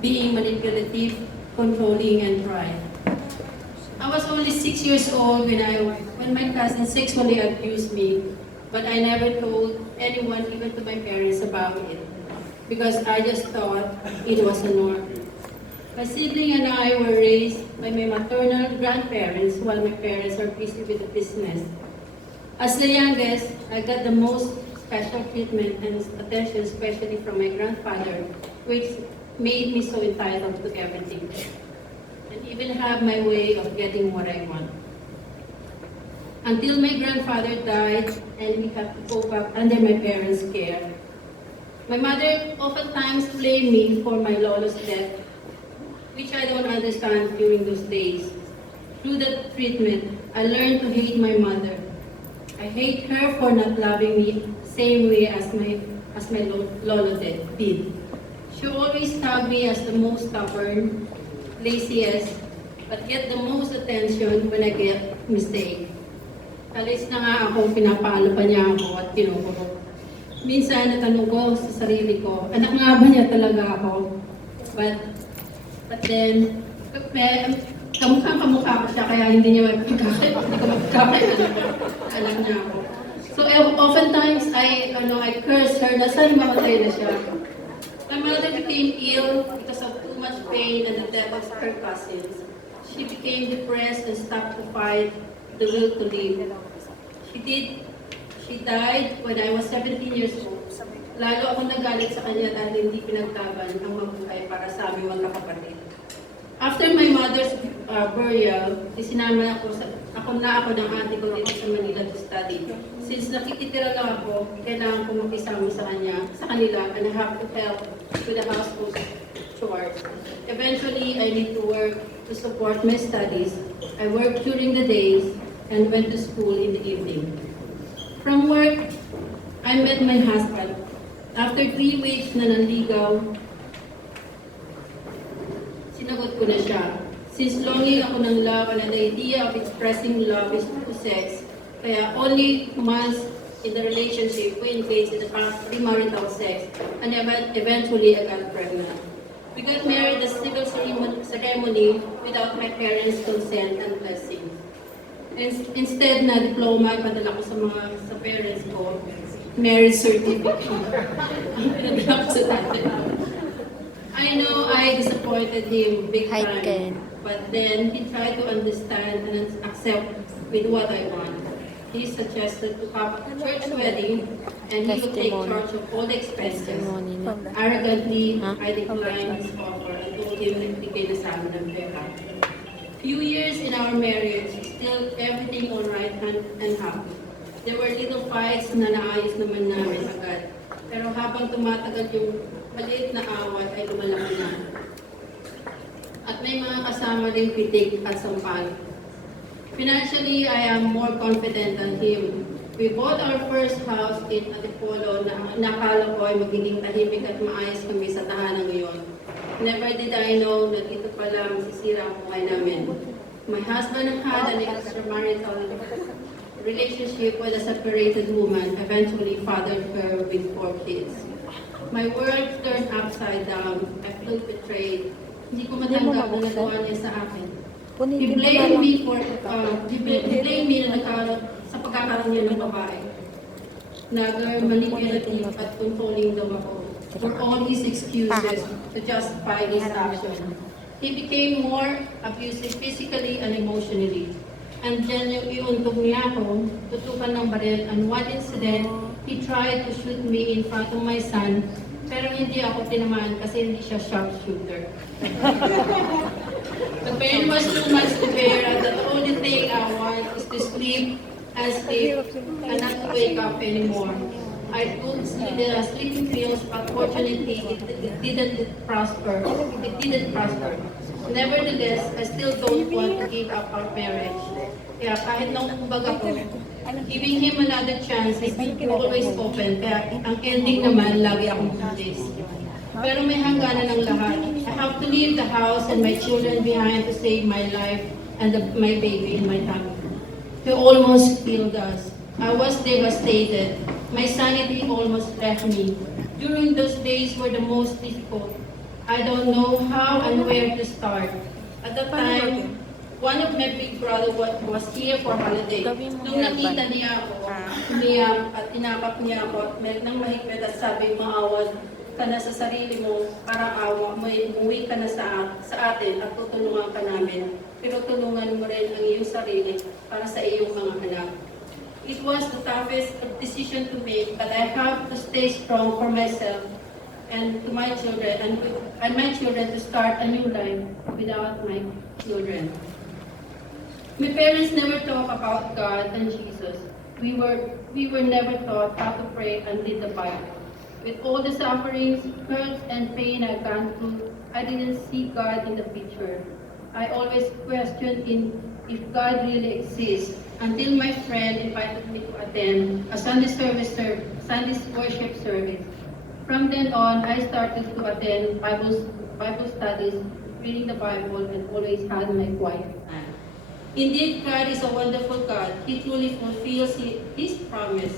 being manipulative, controlling, and pride. I was only 6 years old when my cousin sexually abused me, but I never told anyone, even to my parents, about it because I just thought it was a norm. My sibling and I were raised by my maternal grandparents while my parents are busy with the business. As the youngest, I got the most special treatment and attention, especially from my grandfather, which made me so entitled to everything and even have my way of getting what I want. Until my grandfather died and we had to cope up under my parents' care. My mother oftentimes blamed me for my lolo's death, which I don't understand during those days. Through that treatment, I learned to hate my mother. I hate her for not loving me the same way as my lolo did. She always tagged me as the most stubborn, laziest, but get the most attention when I get mistake. Alis na nga ako, pinapalo pa niya ako at kinukulong. Minsan natanong ko sa sarili ko, anak nga ba niya talaga ako? But then, kamukha ko siya kaya hindi niya alam niya ako. So oftentimes I curse her na saan mamatay na siya. My mother became ill because of too much pain and the death of her cousins. She became depressed and stopped to fight the will to live. She died when I was 17 years old. Lalo ako nagalit sa kanya dahil hindi pinaglaban ang mabuhay para sa aming magkakapatid. After my mother's burial, sinama ako ng ate ko dito sa Manila to study. Since nakikitira lang ako, kailangan ko makisama sa kanila, and I have to help with the household chores. Eventually, I need to work to support my studies. I worked during the days and went to school in the evening. From work, I met my husband. After 3 weeks na nanligaw, sinagot ko na siya. Since longing ako ng love and the idea of expressing love is through sex, kaya only months in the relationship, we engaged in the premarital sex, and eventually I got pregnant. We got married at civil ceremony without my parents' consent and blessing. Instead na diploma, ipadala ko sa parents ko, marriage certificate. I know I disappointed him big time, but then he tried to understand and accept with what I want. He suggested to have a church wedding and he would take charge of all the expenses. Arrogantly, I declined his offer and told him na ibigay na sa amin ng pera. Few years in our marriage, still everything all right and happy. There were little fights na naayos naman namin agad. Pero habang tumatagal yung maliit na awat ay lumalaki na. At may mga kasama rin pitik at sampal. Financially, I am more confident than him. We bought our first house in Antipolo na nakala ko ay magiging tahimik at maayos kami sa tahanan ngayon. Never did I know that ito pala masisira ang buhay namin. My husband had an extramarital relationship with a separated woman, eventually fathered her with 4 kids. My world turned upside down. I felt betrayed. Hindi ko matanggap na nagawa niya sa akin. He blamed me sa pagkakaroon niya ng babae. Manipulative at controlling daw ako for all his excuses to justify his action. He became more abusive physically and emotionally. And then yung iuntog niya ako, tutukan ng baril, and one incident, he tried to shoot me in front of my son, pero hindi ako tinamaan kasi hindi siya sharpshooter. The pain was too much to bear, and the only thing I want is to sleep and not to wake up anymore. I took sleeping pills, but fortunately, it didn't prosper. Nevertheless, I still don't want to give up our marriage. Kaya kahit nauubag ako, giving him another chance is always open. Kaya ang ending naman, lagi akong pulis. Pero may hangganan ng lahat. I have to leave the house and my children behind to save my life and my baby in my tummy. He almost killed us. I was devastated. My sanity almost left me. During those days were the most difficult. I don't know how and where to start. At the time, one of my big brother was here for holiday. Nung nakita niya ako, umiyak at tinakap niya ako at nang mahigpit at sabi, maawad ka na sa sarili mo, para awa, umuwi ka na sa atin at tutulungan ka namin. Pero tulungan mo rin ang iyong sarili para sa iyong mga anak. It was the toughest decision to make, but I have to stay strong for myself and to my children and my children to start a new life without my children. My parents never talk about God and Jesus. We were never taught how to pray and read the Bible. With all the sufferings, hurt, and pain I've gone through, I didn't see God in the picture. I always questioned if God really exists until my friend invited me to attend a Sunday worship service. From then on, I started to attend Bible studies, reading the Bible, and always had my quiet time. Indeed, God is a wonderful God. He truly fulfills His promise.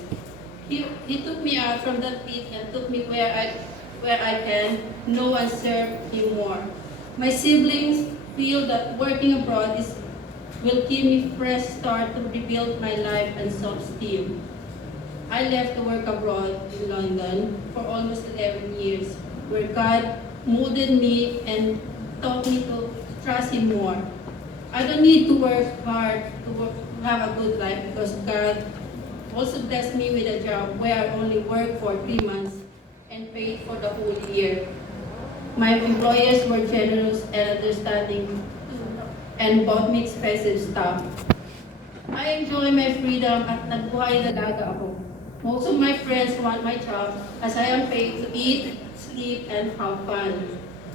He took me out from that pit and took me where I can know and serve Him more. My siblings feel that working abroad will give me fresh start to rebuild my life and self-esteem. I left to work abroad in London for almost 11 years, where God molded me and taught me to trust Him more. I don't need to work hard to have a good life because God also blessed me with a job where I only worked for 3 months and paid for the whole year. My employers were generous and understanding and bought me expensive stuff. I enjoy my freedom at nagbuhay na daga ako. Most of my friends want my job as I am paid to eat, sleep, and have fun.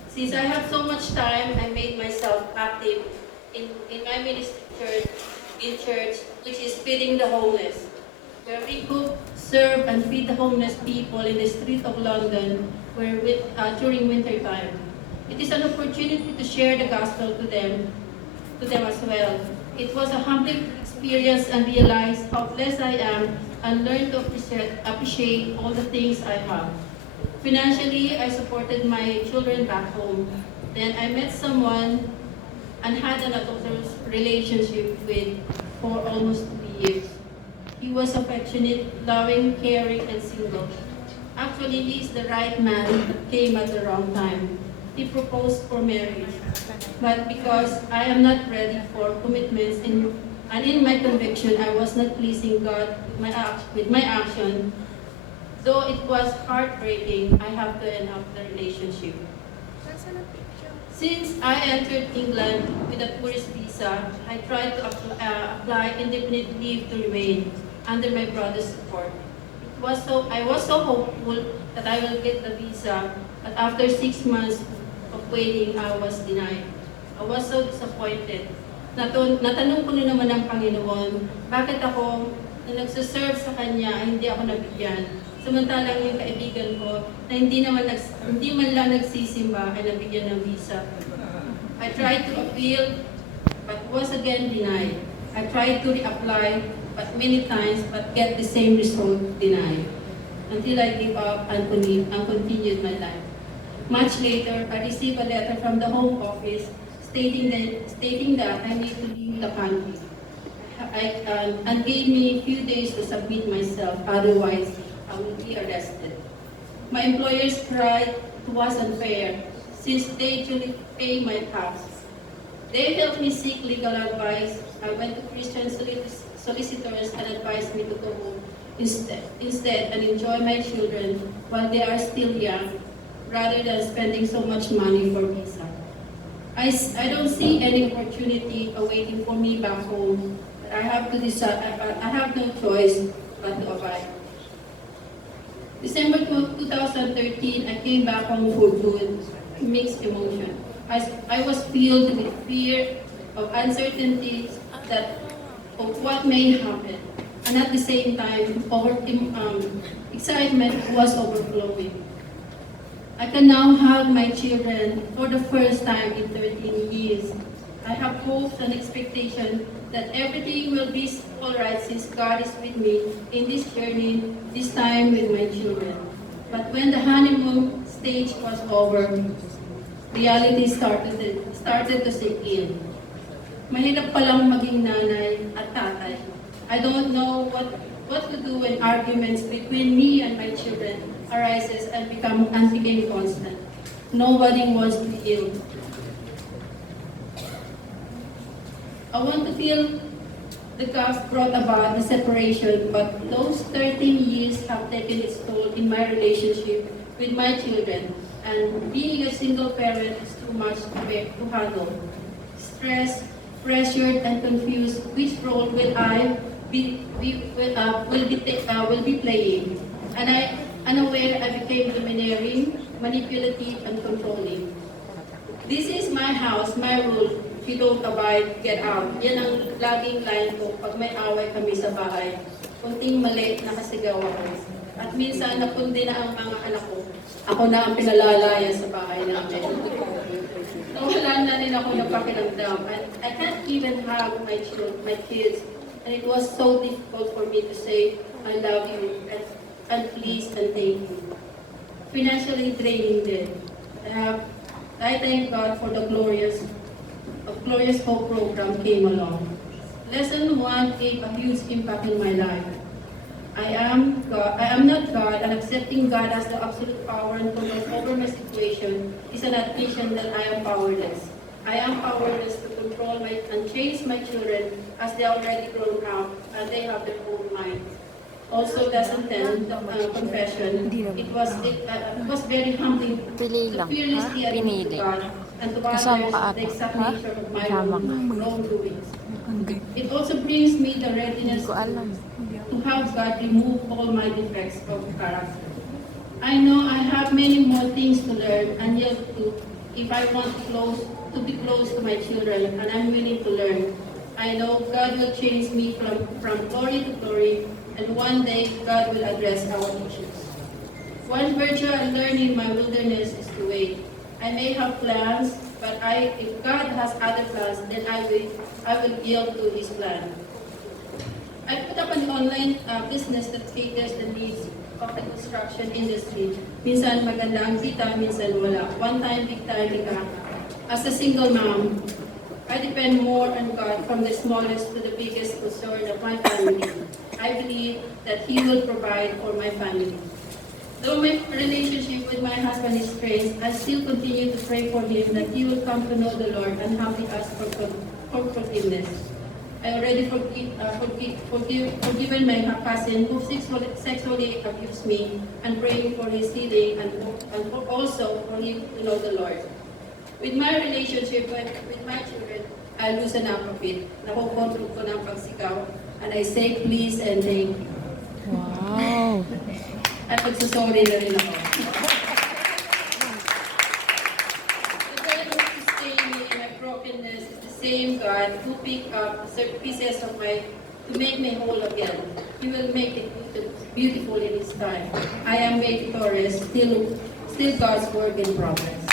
Since I have so much time, I made myself active in my ministry in church, which is feeding the homeless, where we cook, serve, and feed the homeless people in the street of London during winter time. It is an opportunity to share the gospel to them as well. It was a humbling experience and realize how blessed I am and learn to appreciate all the things I have. Financially, I supported my children back home. Then I met someone and had an adulterous relationship with for almost 2 years. He was affectionate, loving, caring, and single. Actually, he is the right man but came at the wrong time. He proposed for marriage. But because I am not ready for commitments and in my conviction I was not pleasing God with my action, though it was heartbreaking, I have to end up the relationship. Since I entered England with a tourist visa, I tried to apply indefinite leave to remain under my brother's support. I was so hopeful that I will get the visa, but after 6 months of waiting, I was denied. I was so disappointed. Natanong ko na naman ang Panginoon, bakit ako na nagsaserve sa Kanya ay hindi ako nabigyan? Samantalang yung kaibigan ko na hindi man lang nagsisimba ay nabigyan ng visa. I tried to appeal but was again denied. I tried to reapply but many times but get the same result, denied. Until I gave up and continued my life. Much later, I received a letter from the Home Office stating that I need to leave the country. And gave me a few days to submit myself, otherwise I will be arrested. My employers cried it was unfair since they actually pay my taxes. They helped me seek legal advice. I went to Christian solicitors and advised me to go home instead and enjoy my children while they are still young, rather than spending so much money for visa. I don't see any opportunity awaiting for me back home. I have to decide. I have no choice but to abide. December 2013, I came back home for good, mixed emotion. I was filled with fear of uncertainties of what may happen, and at the same time, excitement was overflowing. I can now hug my children for the first time in 13 years. I have hopes and expectation that everything will be all right since God is with me in this journey, this time with my children. But when the honeymoon stage was over, reality started to sink in. Mahirap palang maging nanay at tatay. I don't know what to do when arguments between me and my children arises and became constant. Nobody wants to heal. I want to feel the cost brought about the separation, but those 13 years have taken its toll in my relationship with my children, and being a single parent is too much to handle. Stressed, pressured, and confused, which role will I will be playing? And unaware, I became domineering, manipulative, and controlling. This is my house, my rule. If you don't abide, get out. Yan ang laging line ko pag may away kami sa bahay. Kunting maliit na kasigaw ako. At minsan napundi na ang mga anak ko. Ako na ang pinalalaya sa bahay namin. Wala na rin ako napakiramdam. I can't even hug my kids. And it was so difficult for me to say, I love you, and please, and thank you. Financially draining din. I thank God for the glorious Hope program came along. Lesson 1 gave a huge impact in my life. I am not God, and accepting God as the absolute power and control over my situation is an admission that I am powerless. I am powerless to control and change my children as they are already grown up and they have their own mind. Also, lesson 10, the confession, it was very humbling to fearlessly admit to God and to others the exact nature of my wrongdoings. It also brings me the readiness to have God remove all my defects of character. I know I have many more things to learn and yet to if I want to be close to my children, and I'm willing to learn. I know God will change me from glory to glory, and one day God will address our issues. One virtue I learned in my wilderness is to wait. I may have plans, but if God has other plans, then I will yield to His plan. I put up an online business that caters the needs of the construction industry. Minsan maganda ang kita, minsan wala. One time, big time, ika. As a single mom, I depend more on God from the smallest to the biggest concern of my family. I believe that He will provide for my family. Though my relationship with my husband is strained, I still continue to pray for him that he will come to know the Lord and humbly ask for forgiveness. I already forgiven my cousin who sexually abused me and praying for his healing and also for him to know the Lord. With my relationship with my children, I loosen up a bit. Nakokontrol ko ng pagsigaw and I say please and thank you. Wow! At pagsasorry na rin ako. The God who sustained me in my brokenness is the same God who picked up pieces of to make me whole again. He will make it beautiful in His time. I am May Torres, still God's work in progress.